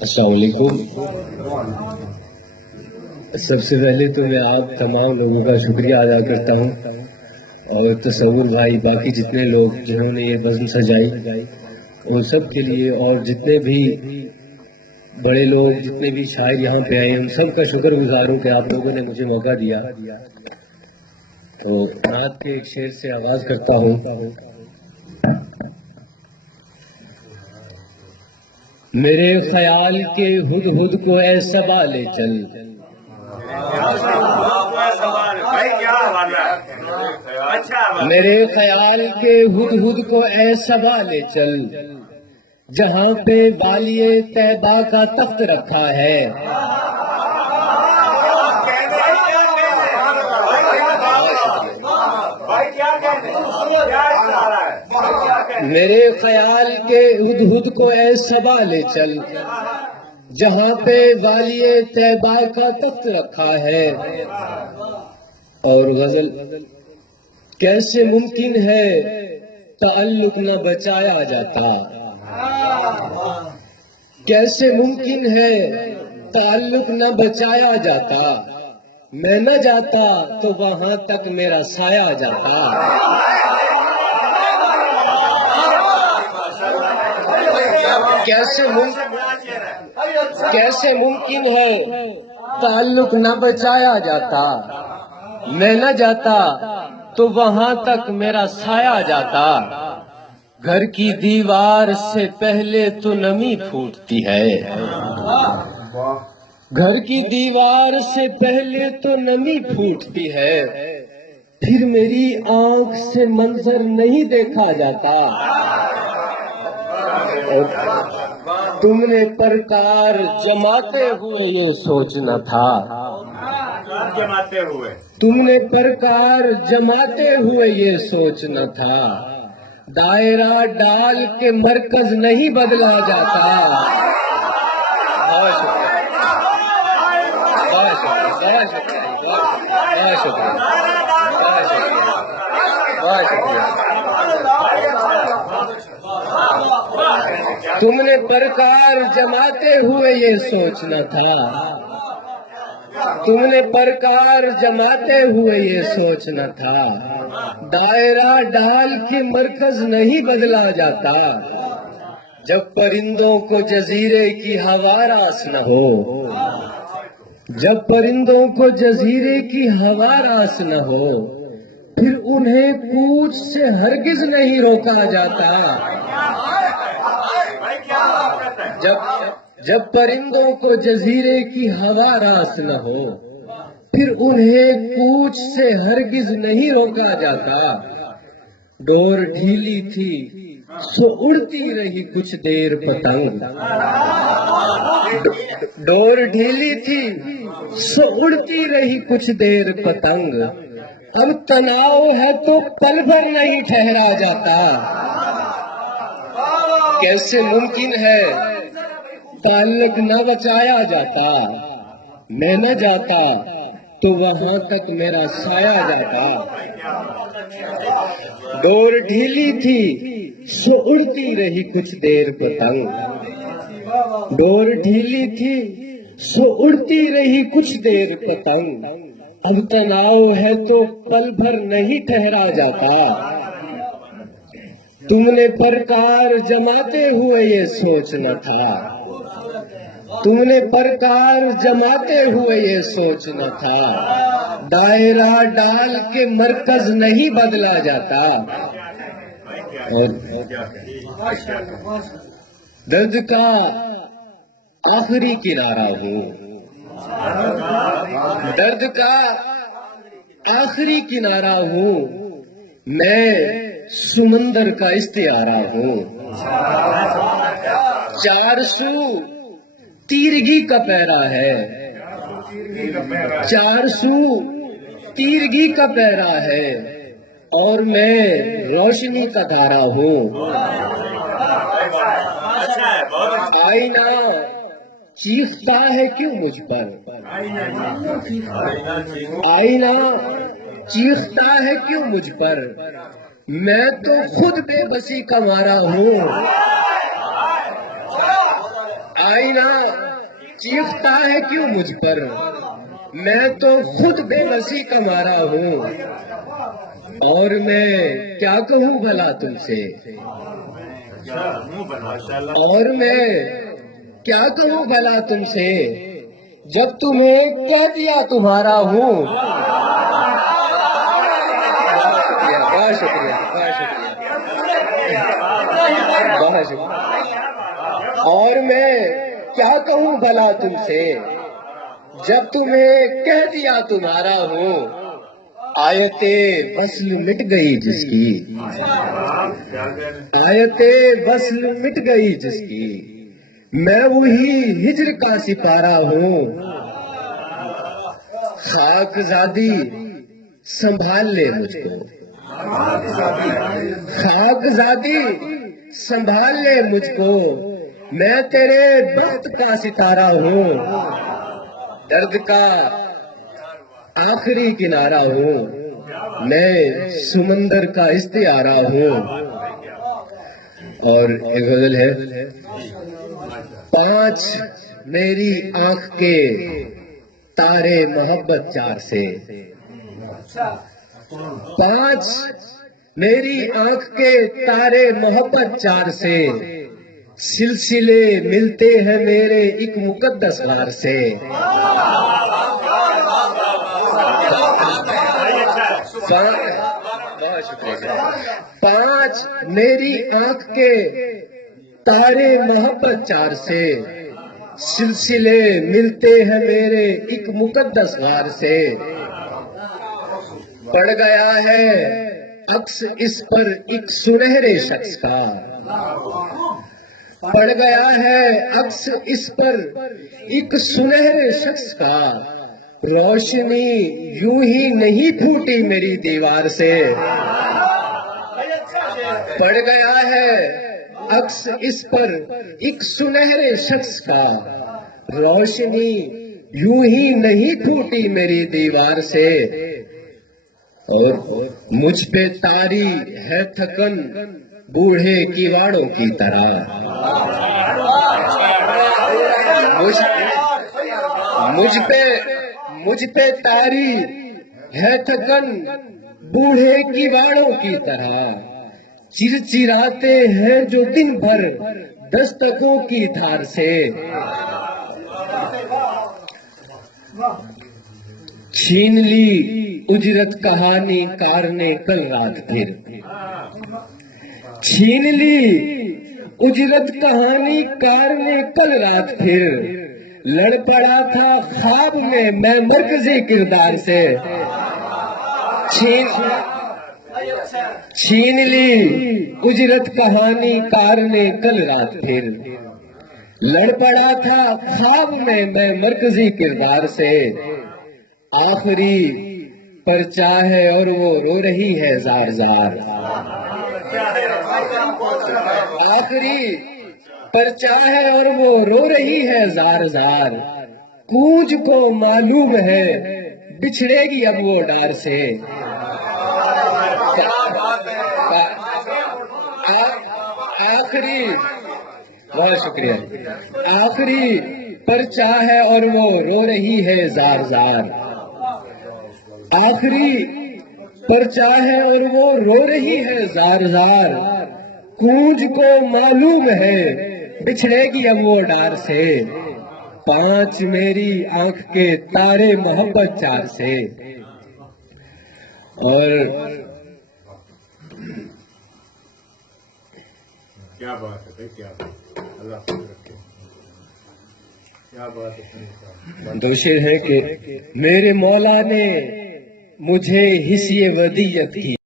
السلام علیکم۔ سب سے پہلے تو میں آپ تمام لوگوں کا شکریہ ادا کرتا ہوں، اور تصور بھائی، باقی جتنے لوگ جنہوں نے یہ بزم سجائی، ان سب کے لیے، اور جتنے بھی بڑے لوگ، جتنے بھی شاعر یہاں پہ آئے، ان سب کا شکر گزار ہوں کہ آپ لوگوں نے مجھے موقع دیا۔ تو نعت کے ایک شعر سے آغاز کرتا ہوں۔ میرے خیال کے ہد ہد کو اے صبا لے چل، میرے خیال کے ہد ہد کو اے صبا لے چل، جہاں پہ والی طیبہ کا تخت رکھا ہے، میرے خیال کے ہد ہد کو اے صبا لے چل، جہاں پہ والی طیبہ کا تخت رکھا ہے۔ اور غزل، کیسے ممکن ہے تعلق نہ بچایا جاتا، کیسے ممکن ہے تعلق نہ بچایا جاتا، میں نہ جاتا تو وہاں تک میرا سایہ جاتا۔ کیسے ممکن ہے تعلق نہ بچایا جاتا، میں نہ جاتا تو وہاں تک میرا سایہ جاتا۔ گھر کی دیوار سے پہلے تو نمی پھوٹتی ہے، گھر کی دیوار سے پہلے تو نمی پھوٹتی ہے، پھر میری آنکھ سے منظر نہیں دیکھا جاتا۔ تم نے پرکار جماتے ہوئے یہ سوچنا تھا، تم نے پرکار جماتے ہوئے یہ سوچنا تھا، دائرہ ڈال کے مرکز نہیں بدلا جاتا۔ تم نے پرکار جماتے ہوئے یہ سوچنا تھا، تم نے پرکار جماتے ہوئے یہ سوچنا تھا، دائرہ ڈال کے مرکز نہیں بدلا جاتا۔ جب پرندوں کو جزیرے کی ہوا راس نہ ہو، جب پرندوں کو جزیرے کی ہوا راس نہ ہو، پھر انہیں کوچ سے ہرگز نہیں روکا جاتا۔ جب پرندوں کو جزیرے کی ہوا راس نہ ہو، پھر انہیں کوچ سے ہرگز نہیں روکا جاتا۔ ڈور ڈھیلی تھی سو اڑتی رہی کچھ دیر پتنگ، ڈور ڈھیلی تھی سو اڑتی رہی کچھ دیر پتنگ، اب تناؤ ہے تو پل بھر نہیں ٹھہرا جاتا۔ کیسے ممکن ہے تعلق نہ بچایا جاتا، میں نہ جاتا تو وہاں تک میرا سایہ جاتا۔ ڈور ڈھیلی تھی سو اڑتی رہی کچھ دیر پتنگ، ڈور ڈھیلی تھی سو اڑتی رہی کچھ دیر پتنگ، اب تناؤ ہے تو پل بھر نہیں ٹھہرا جاتا۔ تم نے پرکار جماتے ہوئے یہ سوچنا تھا، تم نے پرکار جماتے ہوئے یہ سوچنا تھا، دائرہ ڈال کے مرکز نہیں بدلا جاتا۔ اور درد کا آخری کنارہ ہوں، درد کا آخری کنارہ ہوں، میں سمندر کا استعارہ ہوں، چار سو تیرگی کا پیرا ہے، چار سو تیرگی کا پیرا ہے، اور میں روشنی کا دھارا ہوں۔ آئینہ چیختا ہے کیوں مجھ پر، آئینہ چیختا ہے کیوں مجھ پر، میں تو خود بے بسی کا مارا ہوں۔ آئینہ آئینہ چیختا ہے کیوں مجھ پر، میں تو خود بے بسی کا مارا ہوں، اور میں کیا کہوں بھلا تم سے، اور میں کیا کہوں بھلا تم سے، جب تمہیں کہہ دیا تمہارا ہوں۔ بہت شکریہ، بہت شکریہ، بہت شکریہ۔ اور میں کیا کہوں بھلا تم سے، جب تمہیں کہہ دیا تمہارا ہوں، آیت وصل مٹ گئی جس کی، آیت وصل مٹ گئی جس کی، میں وہی ہجر کا سپارہ ہوں۔ خاک زادی سنبھال لے مجھ کو، خاک زادی سنبھال لے مجھ کو، میں تیرے بخت کا ستارہ ہوں، درد کا آخری کنارہ ہوں، میں سمندر کا استعارہ ہوں۔ اور ایک غزل ہے، 5 میری آنکھ کے تارے محبت 4 سے، 5 میری آنکھ کے تارے محبت 4 سے، سلسلے ملتے ہیں میرے ایک مقدس غار سے۔ بہت شکریہ۔ 5 میری آنکھ کے تارے محبت 4 سے، سلسلے ملتے ہیں میرے ایک مقدس غار سے، پڑ گیا ہے عکس اس پر ایک سنہرے شخص کا، پڑ گیا ہے عکس اس پر ایک سنہرے شخص کا، روشنی یوں ہی نہیں پھوٹی میری دیوار سے، پڑ گیا ہے عکس اس پر ایک سنہرے شخص کا، روشنی یوں ہی نہیں پھوٹی میری دیوار سے، اور مجھ پہ طاری ہے تھکن بوڑھے کیواڑوں کی طرح، مجھ پہ طاری ہے تھکن بوڑھے کیواڑوں کی طرح، چرچراتے ہیں جو دن بھر دستکوں کی دھار سے، چھین لی اجرت کہانی کار نے کل رات پھر، چھین لی اجرت کہانی کار نے کل رات پھر، لڑ پڑا تھا خواب میں مرکزی کردار سے، چھین لی اجرت کہانی کار نے کل رات پھر، لڑ پڑا تھا خواب میں مرکزی کردار سے، آخری پرچہ ہے اور وہ رو رہی ہے زار زار، آخری پرچہ ہے اور وہ رو رہی ہے زار زار، کوج کو معلوم ہے بچھڑے گی اب وہ ڈار سے، آخری، بہت شکریہ، آخری پرچہ ہے اور وہ رو رہی ہے زار زار، آخری پرچہ ہے اور وہ رو رہی ہے زار زار، کوج کو معلوم ہے بچھڑے گی اب وہ ڈار سے، 5 میری آنکھ کے تارے محبت 4 سے۔ اور کیا بات ہے، کیا بات ہے، اللہ کیا بات ہے۔ دو شعر ہے کہ میرے مولا نے مجھے حصیِ ودیعت کی